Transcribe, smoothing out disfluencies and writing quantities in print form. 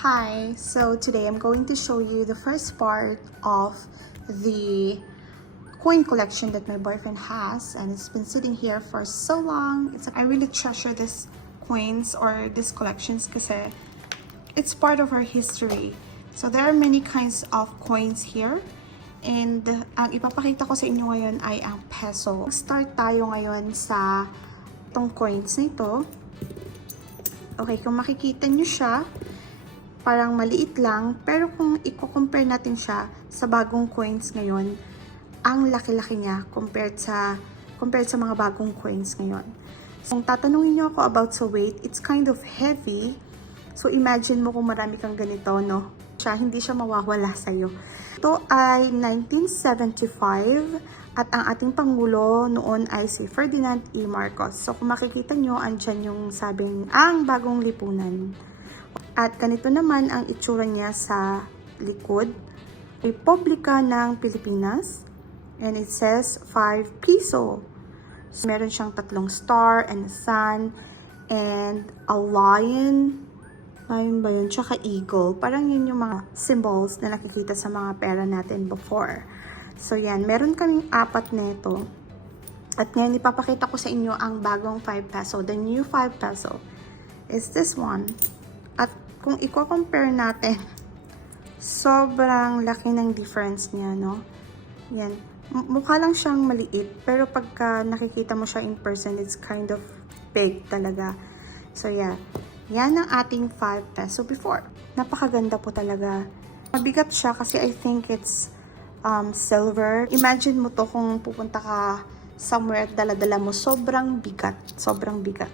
Hi, so today I'm going to show you the first part of the coin collection that my boyfriend has, and it's been sitting here for so long. I really treasure this coins or these collections kasi it's part of our history. So there are many kinds of coins here, and ang ipapakita ko sa inyo ngayon ay ang peso. Start tayo ngayon sa tong coins nito. Okay, kung makikita nyo siya, parang maliit lang, pero kung i-compare natin siya sa bagong coins ngayon, ang laki-laki niya compared sa mga bagong coins ngayon. So, kung tatanungin niyo ako about sa weight, it's kind of heavy. So, imagine mo kung marami kang ganito, no? Hindi siya mawawala sa'yo. Ito ay 1975 at ang ating Pangulo noon ay si Ferdinand E. Marcos. So, kung makikita nyo, andyan yung sabing, ang bagong lipunan. At ganito naman ang itsura niya sa likod. Republika ng Pilipinas. And it says 5 piso. So, meron siyang 3 star and a sun. And a lion. Lion ba yun? Tsaka eagle. Parang yun yung mga symbols na nakikita sa mga pera natin before. So yan, meron kaming 4 nito. At ngayon ipapakita ko sa inyo ang bagong 5 peso. The new 5 peso is this one. At kung i-compare natin, sobrang laki ng difference niya, no? Yan. Mukha lang siyang maliit, pero pagka nakikita mo siya in person, it's kind of big talaga. So, yeah. Yan ang ating 5 peso before. Napakaganda po talaga. Mabigat siya kasi I think it's silver. Imagine mo to kung pupunta ka somewhere at dala-dala mo. Sobrang bigat. Sobrang bigat.